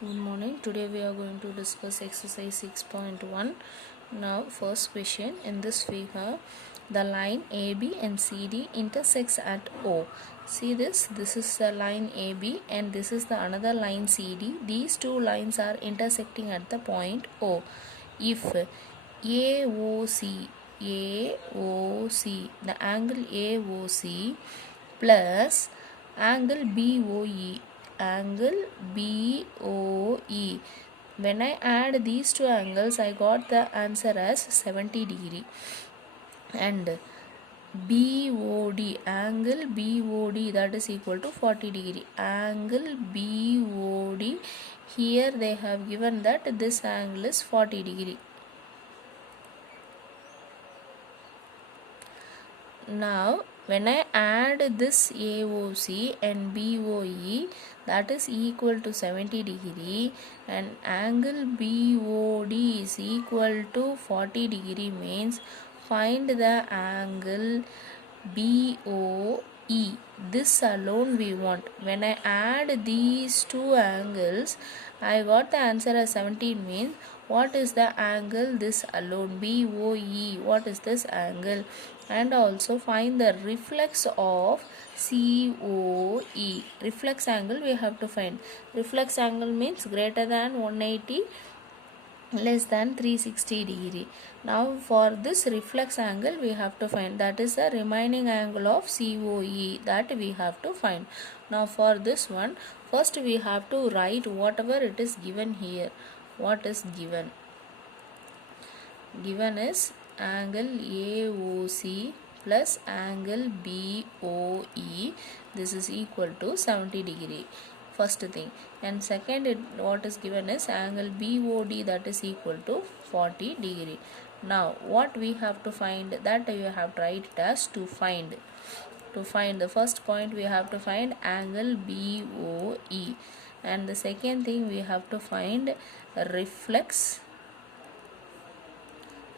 Good morning. Today we are going to discuss exercise 6.1. Now, first question. In this figure, the line AB and CD intersects at O. See this? This is the line AB and this is the another line CD. These two lines are intersecting at the point O. If AOC, the angle AOC plus angle BOE. When I add these two angles, I got the answer as 70 degree. And angle BOD, that is equal to 40 degree. Angle BOD, here they have given that this angle is 40 degree. Now when I add this AOC and BOE, that is equal to 70 degree, and angle BOD is equal to 40 degree, means find the angle BOE. This alone we want. When I add these two angles, I got the answer as 17, means what is the angle this alone? BOE. What is this angle? And also find the reflex of COE. Reflex angle we have to find. Reflex angle means greater than 180, less than 360 degree. Now for this reflex angle we have to find, that is the remaining angle of COE, that we have to find. Now for this one, first we have to write whatever it is given here. What is given? Given is angle AOC plus angle BOE. This is equal to 70 degree. First thing. And second, what is given is angle BOD, that is equal to 40 degree. Now what we have to find, that you have to write it as to find. To find the first point, we have to find angle BOE, and the second thing we have to find reflex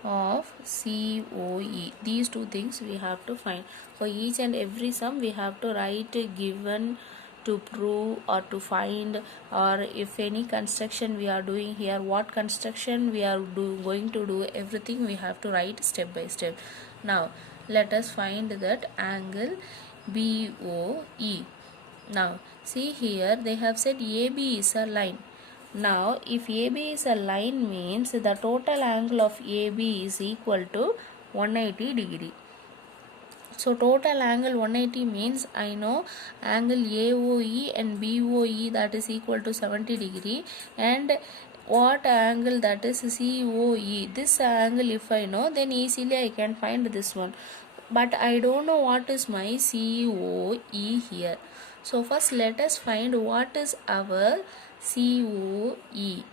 of COE. These two things we have to find. For each and every sum we have to write given, to prove, or to find, or if any construction we are doing here, what construction we are going to do, everything we have to write step by step. Now let us find that angle BOE. Now see here, they have said AB is a line. Now if AB is a line, means the total angle of AB is equal to 180 degree. So total angle 180 means I know angle AOE and BOE, that is equal to 70 degree, and what angle, that is COE. This angle if I know, then easily I can find this one. But I don't know what is my COE here. So first let us find what is our COE.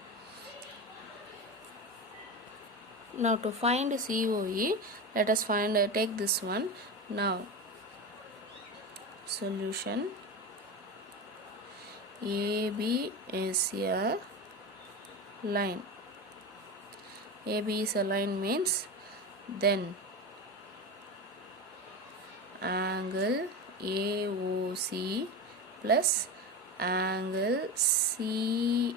Now to find COE, let us find, take this one. Now solution, AB is a line. AB is a line means then angle AOC plus angle COE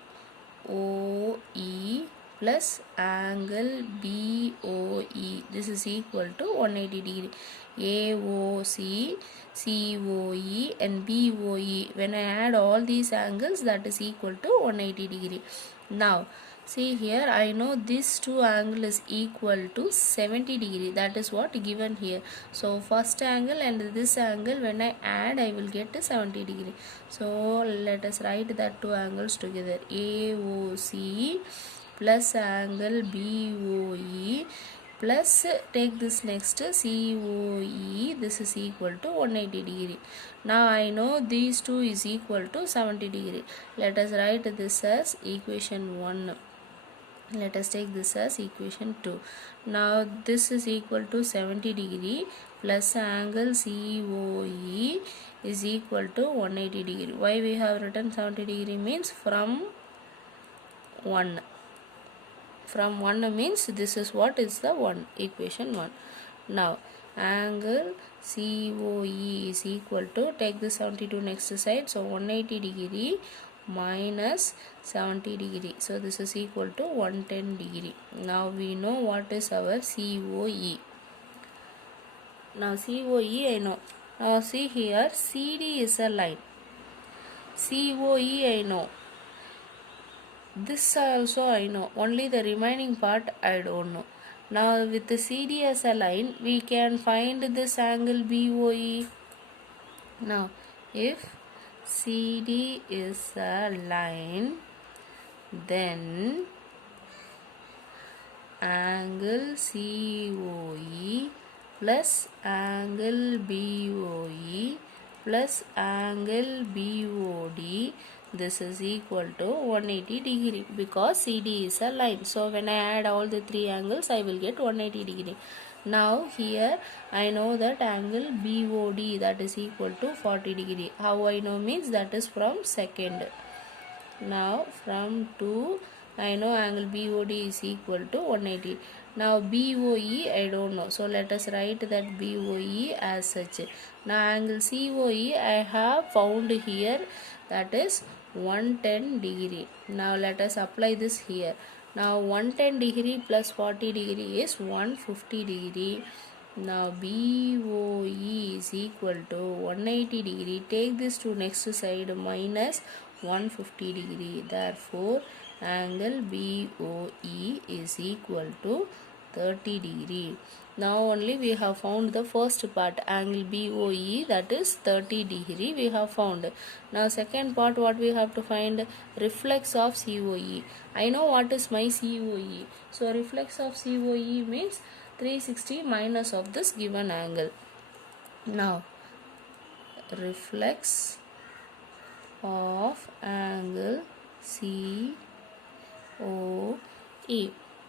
plus angle BOE, this is equal to 180 degree. AOC, COE and BOE, when I add all these angles, that is equal to 180 degree. Now see here, I know this two angle is equal to 70 degree, that is what given here. So first angle and this angle, when I add, I will get to 70 degree. So let us write that two angles together. AOC plus angle BOE plus, take this next COE, this is equal to 180 degree. Now I know these two is equal to 70 degree. Let us write this as equation 1. Let us take this as equation 2. Now this is equal to 70 degree plus angle COE is equal to 180 degree. Why we have written 70 degree means from 1. From 1 means this is what is the 1, equation 1. Now angle COE is equal to, take the 72 next side, so 180 degree minus 70 degree. So this is equal to 110 degree. Now we know what is our COE. Now COE I know. Now see here, CD is a line. COE I know. This also I know. Only the remaining part I don't know. Now with the CD as a line, we can find this angle BOE. Now if CD is a line, then angle COE plus angle BOE plus angle BOD, this is equal to 180 degree because CD is a line. So when I add all the three angles, I will get 180 degree. Now here I know that angle BOD, that is equal to 40 degree. How I know means that is from second. Now from 2 I know angle BOD is equal to 180. Now BOE I don't know. So let us write that BOE as such. Now angle COE I have found here, that is 110 degree. Now let us apply this here. Now 110 degree plus 40 degree is 150 degree. Now BOE is equal to 180 degree. Take this to next side, minus 150 degree. Therefore angle BOE is equal to 30 degree. Now only we have found the first part, angle BOE, that is 30 degree we have found. Now second part, what we have to find? Reflex of COE. I know what is my COE. So reflex of COE means 360 minus of this given angle. Now reflex of angle COE.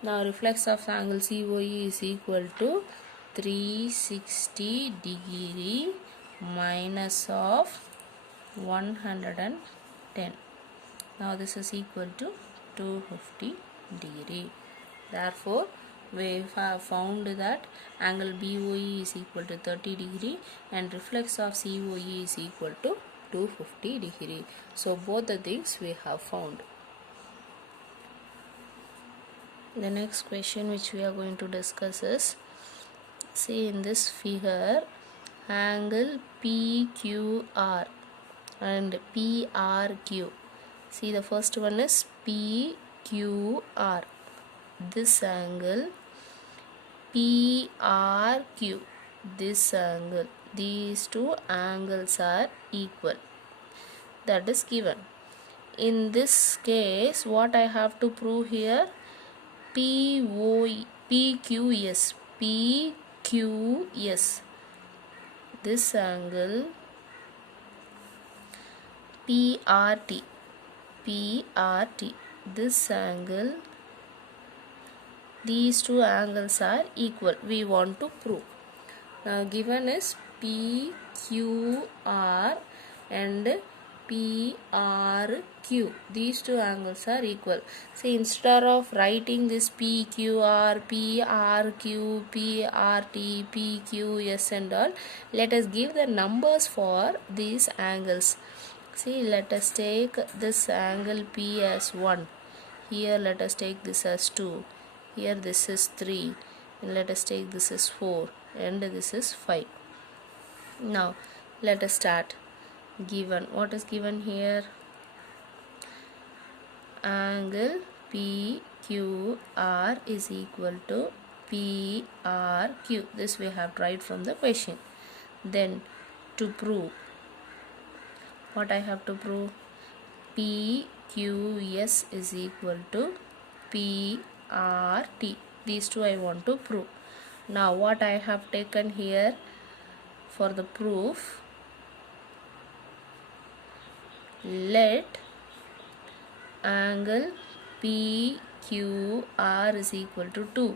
Now reflex of angle COE is equal to 360 degree minus of 110. Now this is equal to 250 degree. Therefore we have found that angle BOE is equal to 30 degree and reflex of COE is equal to 250 degree. So both the things we have found. The next question which we are going to discuss is, see in this figure, angle PQR and PRQ. See the first one is PQR. This angle PRQ. This angle. These two angles are equal. That is given. In this case, what I have to prove here? PQS. PQS. This angle PRT. PRT. This angle. These two angles are equal. We want to prove. Now given is PQR and PRQ. These two angles are equal. See, instead of writing this PQR, PRQ, PRT, PQS and all, let us give the numbers for these angles. See, let us take this angle P as 1. Here let us take this as 2. Here this is 3. And let us take this as 4. And this is 5. Now let us start. Given, what is given here? Angle PQR is equal to PRQ. This we have tried from the question. Then to prove, what I have to prove? PQS is equal to PRT. These two I want to prove. Now what I have taken here for the proof? Let angle PQR is equal to 2.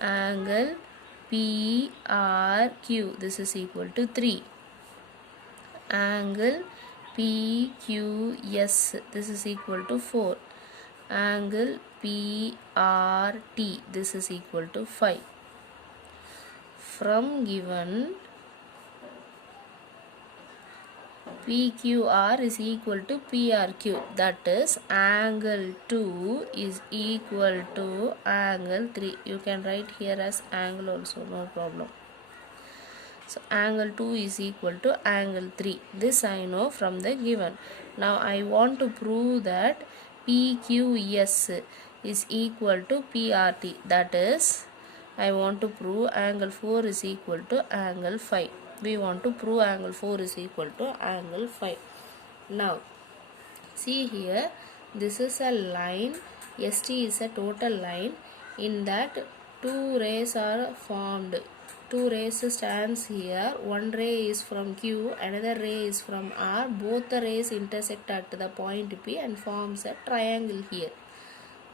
Angle PRQ, this is equal to 3. Angle PQS, this is equal to 4. Angle PRT, this is equal to 5. From given PQR is equal to PRQ. That is angle 2 is equal to angle 3. You can write here as angle also, no problem. So angle 2 is equal to angle 3. This I know from the given. Now I want to prove that PQS is equal to PRT. That is, I want to prove angle 4 is equal to angle 5. We want to prove angle 4 is equal to angle 5. Now see here, this is a line. ST is a total line. In that, two rays are formed. Two rays stands here. One ray is from Q, another ray is from R. Both the rays intersect at the point P and forms a triangle here.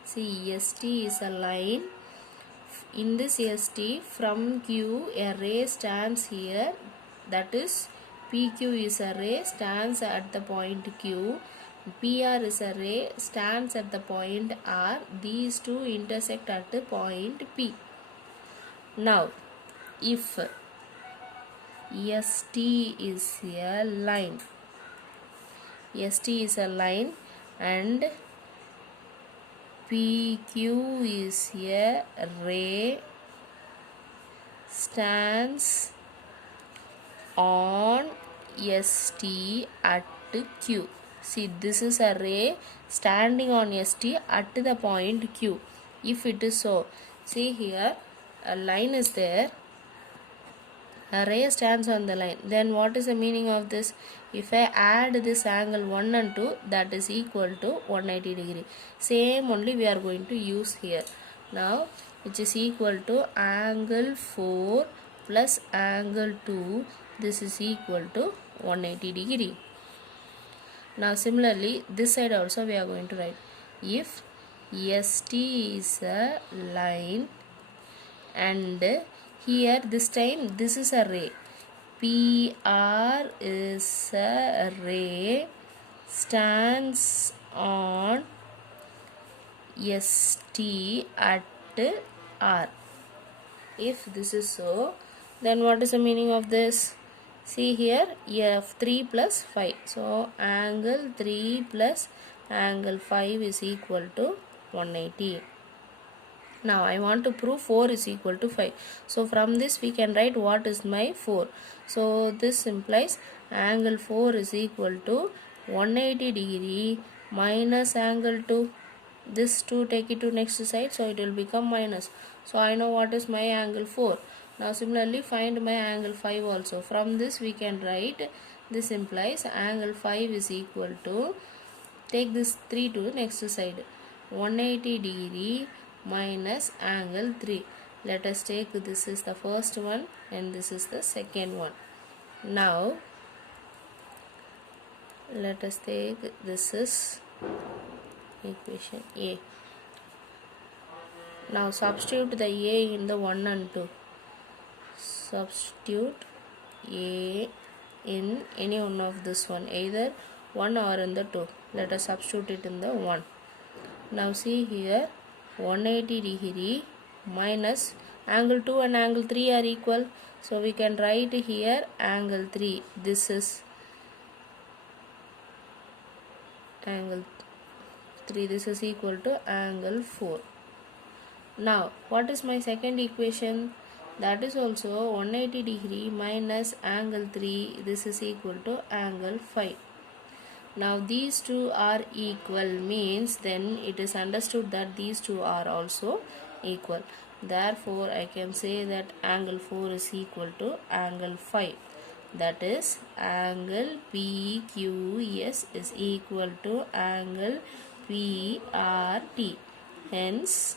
See, ST is a line. In this ST, from Q, a ray stands here. That is, PQ is a ray, stands at the point Q. PR is a ray, stands at the point R. These two intersect at the point P. Now, if ST is a line, ST is a line and PQ is a ray, stands on ST at Q. See, this is a ray standing on ST at the point Q. If it is so, see here, a line is there, a ray stands on the line. Then what is the meaning of this? If I add this angle 1 and 2, that is equal to 180 degree. Same only we are going to use here. Now, which is equal to angle 4 plus angle 2. This is equal to 180 degree. Now similarly, this side also we are going to write. If ST is a line and here this time this is a ray, PR is a ray, stands on ST at R. If this is so, then what is the meaning of this? See here, F3 plus 5. So angle 3 plus angle 5 is equal to 180. Now I want to prove 4 is equal to 5. So from this we can write what is my 4. So this implies angle 4 is equal to 180 degree minus angle 2. This 2 take it to next side, so it will become minus. So I know what is my angle 4. Now similarly find my angle 5 also. From this we can write, this implies angle 5 is equal to, take this 3 to next side, 180 degree minus angle 3. Let us take, this is the first one and this is the second one. Now let us take, this is equation A. Now substitute the A in the 1 and 2. Substitute A in any one of this one, either 1 or in the 2. Let us substitute it in the 1. Now see here, 180 degree minus angle 2 and angle 3 are equal. So we can write here angle 3. This is angle 3. This is equal to angle 4. Now what is my second equation? That is also 180 degree minus angle 3. This is equal to angle 5. Now these two are equal, means then it is understood that these two are also equal. Therefore I can say that angle 4 is equal to angle 5. That is, angle PQS is equal to angle PRT. Hence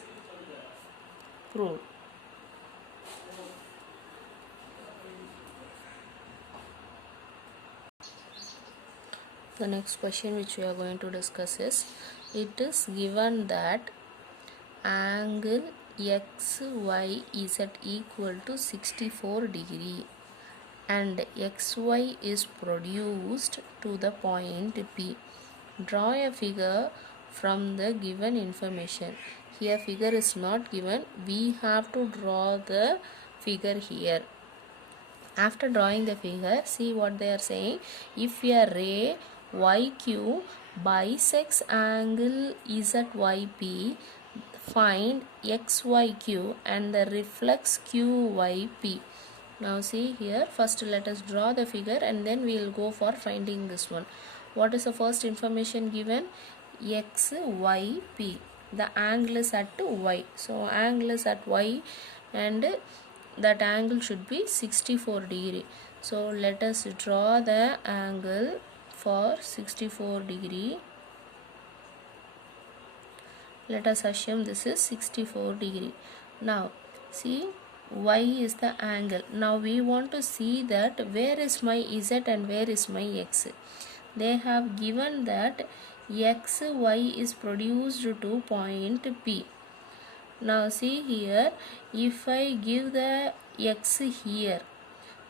proved. The next question which we are going to discuss is, it is given that angle XYZ equal to 64 degree and XY is produced to the point P. Draw a figure from the given information. Here figure is not given, we have to draw the figure here. After drawing the figure, see what they are saying. If a ray YQ bisects angle ZYP, find XYQ and the reflex QYP. Now see here, first let us draw the figure and then we will go for finding this one. What is the first information given? XYP. The angle is at Y. So angle is at Y and that angle should be 64 degree. So let us draw the angle for 64 degree. Let us assume this is 64 degree. Now see, Y is the angle. Now we want to see that where is my Z and where is my X. They have given that XY is produced to point P. Now see here, if I give the X here,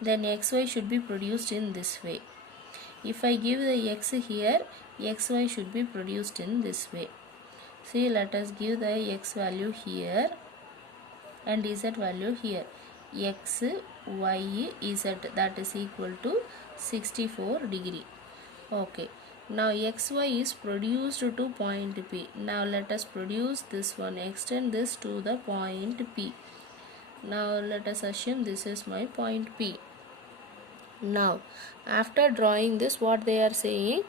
then XY should be produced in this way. If I give the X here, XY should be produced in this way. See, let us give the X value here and Z value here. X, Y, Z, that is equal to 64 degree. Okay. Now XY is produced to point P. Now let us produce this one, extend this to the point P. Now let us assume this is my point P. Now after drawing this, what they are saying,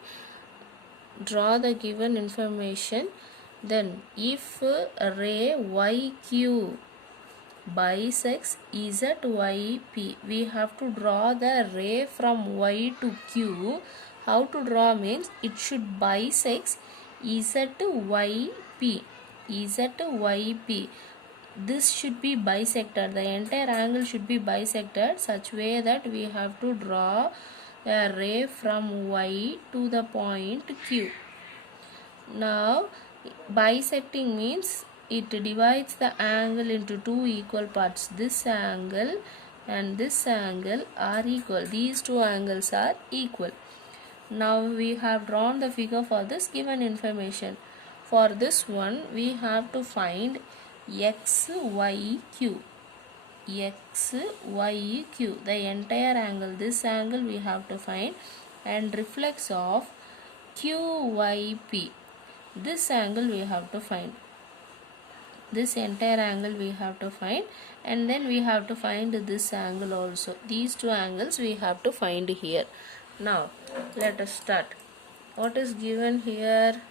draw the given information. Then if ray YQ bisects ZYP, we have to draw the ray from Y to Q. How to draw means it should bisect ZYP. ZYP. This should be bisected. The entire angle should be bisected such way that we have to draw a ray from Y to the point Q. Now bisecting means it divides the angle into two equal parts. This angle and this angle are equal. These two angles are equal. Now we have drawn the figure for this given information. For this one we have to find XYQ. XYQ, the entire angle, this angle we have to find, and reflex of QYP. This angle we have to find. This entire angle we have to find, and then we have to find this angle also. These two angles we have to find here. Now let us start. What is given here?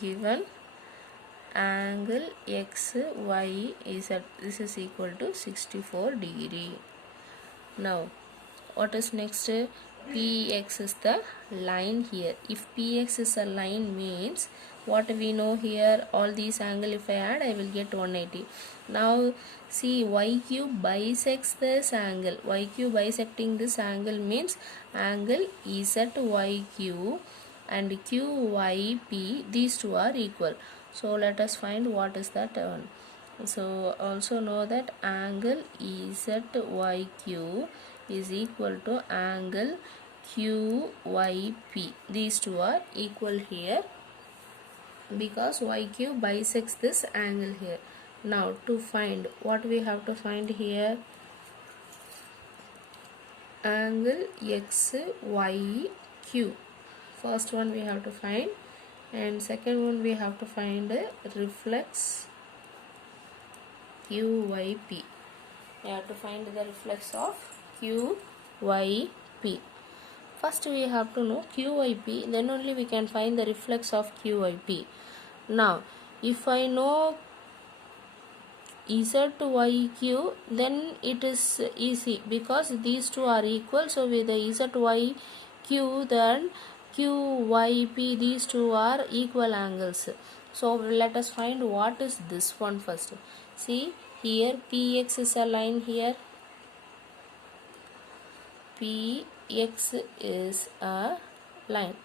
Given angle XY is at, this is equal to 64 degree. Now what is next? PX is the line here. If PX is a line means what we know here, all these angle if I add I will get 180. Now see, YQ bisects this angle. YQ bisecting this angle means angle ZYQ and QYP, these two are equal. So let us find what is that one. So also know that angle ZYQ is equal to angle QYP. These two are equal here because YQ bisects this angle here. Now to find, what we have to find here? Angle XYQ. First one we have to find, and second one we have to find a reflex QYP. We have to find the reflex of QYP. First we have to know QYP, then only we can find the reflex of QYP. Now if I know ZYQ, then it is easy because these two are equal. So with the ZYQ, then QYP, these two are equal angles. So let us find what is this one first. See here, PX is a line here. PX is a line.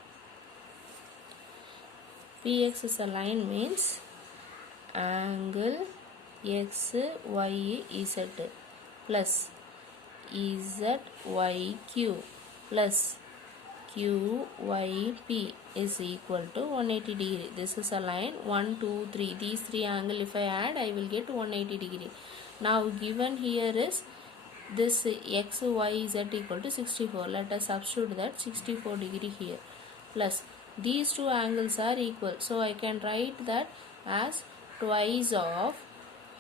PX is a line means angle XYZ plus ZYQ plus QYP is equal to 180 degree. This is a line 1, 2, 3. These three angle if I add I will get 180 degree. Now given here is this x, y, z equal to 64. Let us substitute that 64 degree here, plus these two angles are equal. So I can write that as twice of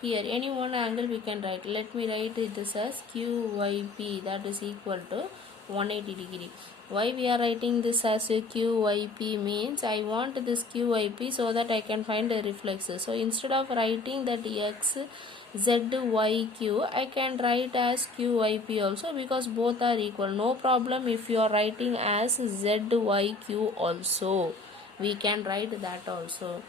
here any one angle we can write. Let me write this as QYP, that is equal to 180 degree. Why we are writing this as a QYP means I want this QYP so that I can find a reflex. So instead of writing that X Z Y Q, I can write as QYP also, because both are equal. No problem if you are writing as Z Y Q also, we can write that also.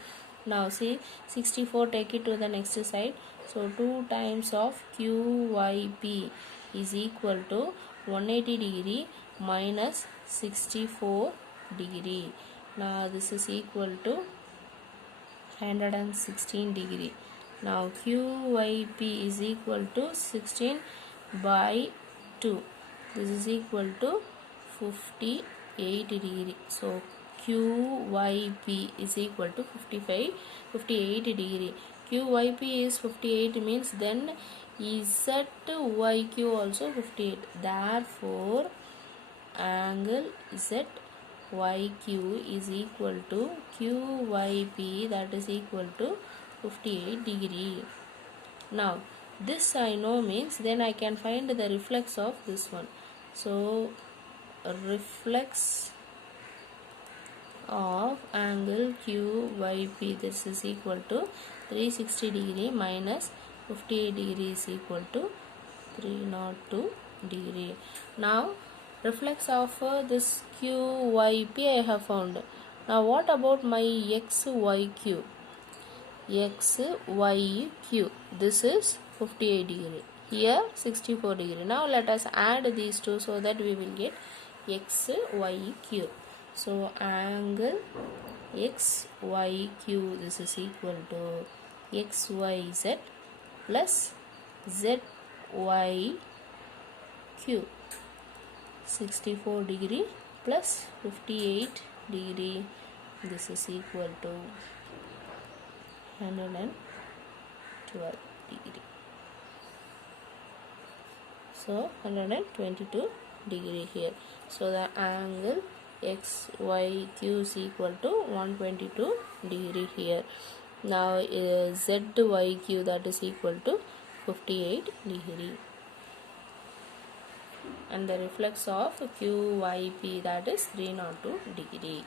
Now see 64, take it to the next side. So 2 times of QYP is equal to 180 degree minus 64 degree. Now this is equal to 116 degree. Now QYP is equal to 16 by 2. This is equal to 58 degree. So QYP is equal to 58 degree. QYP is 58 means then ZYQ also 58. Therefore angle ZYQ is equal to QYP, that is equal to 58 degree. Now this I know means then I can find the reflex of this one. So reflex of angle QYP, this is equal to 360 degree minus 58 degree is equal to 302 degree. Now reflex of this QYP I have found. Now what about my XYQ? XYQ, this is 58 degree, here 64 degree. Now let us add these two so that we will get XYQ. So angle XYQ, this is equal to XYZ plus ZYQ, 64 degree plus 58 degree, this is equal to 112 degree. So 122 degree here. So the angle XYQ is equal to 122 degree here. Now ZYQ, that is equal to 58 degree. And the reflex of QYP, that is 302 degree.